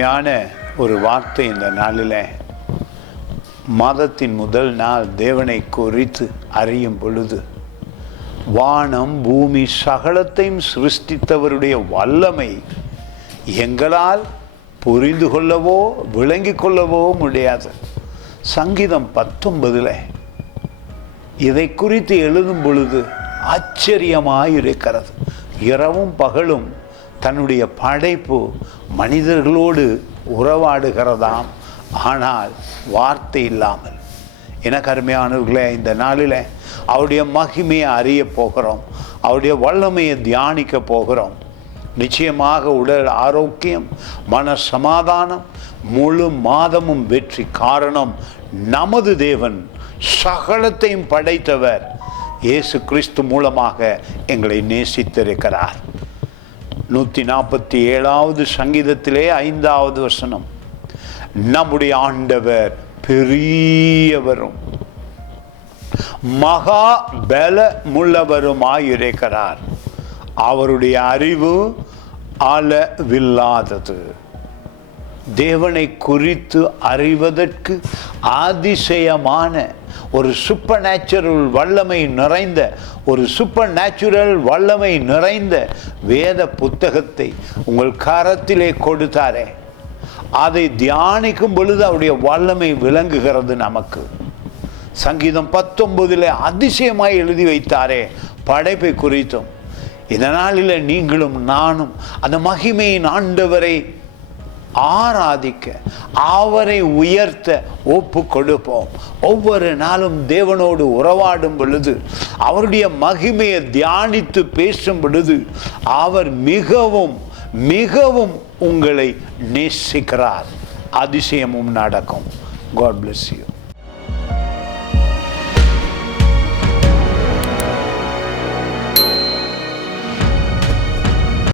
அருமையான ஒரு வார்த்தை இந்த நாளில். மாதத்தின் முதல் நாள் தேவனை குறித்து அறியும் பொழுது, வானம் பூமி சகலத்தையும் சிருஷ்டித்தவருடைய வல்லமை எங்களால் புரிந்து கொள்ளவோ விளங்கி கொள்ளவோ முடியாது. சங்கீதம் 19 இதை குறித்து எழுதும் பொழுது ஆச்சரியமாயிருக்கிறது. இரவும் பகலும் தன்னுடைய படைப்பு மனிதர்களோடு உறவாடுகிறதாம், ஆனால் வார்த்தை இல்லாமல். எனக்கு அருமையானவர்களே, இந்த நாளில் அவருடைய மகிமையை அறிய போகிறோம், அவருடைய வல்லமையை தியானிக்க போகிறோம். நிச்சயமாக உடல் ஆரோக்கியம், மன சமாதானம், முழு மாதமும் வெற்றி. காரணம், நமது தேவன் சகலத்தையும் படைத்தவர் இயேசு கிறிஸ்து மூலமாக எங்களை நேசித்திருக்கிறார். 147வது சங்கீதத்திலே 5வது வசனம், நம்முடைய ஆண்டவர் பெரியவரும் மகா பலமுள்ளவருமாயிருக்கிறார், அவருடைய அறிவு அளவில்லாதது. தேவனை குறித்து அறிவதற்கு அதிசயமான ஒரு சூப்பர் நேச்சுரல் வல்லமை நிறைந்த வேத புத்தகத்தை உங்கள் கரத்திலே கொடுத்தாரே, அதை தியானிக்கும் பொழுது அவருடைய வல்லமை விளங்குகிறது நமக்கு. சங்கீதம் 19 அதிசயமாய் எழுதி வைத்தாரே படைப்பை குறித்தும். இதனால நீங்களும் நானும் அந்த மகிமையின் ஆண்டவரை ஆராதிக்க, அவரை உயர்த்த ஒப்பு கொடுப்போம். ஒவ்வொரு நாளும் தேவனோடு உறவாடும் பொழுது, அவருடைய மகிமையை தியானித்து பேசும் பொழுது, அவர் மிகவும் மிகவும் உங்களை நேசிக்கிறார். அதிசயமும் நடக்கும். God bless you.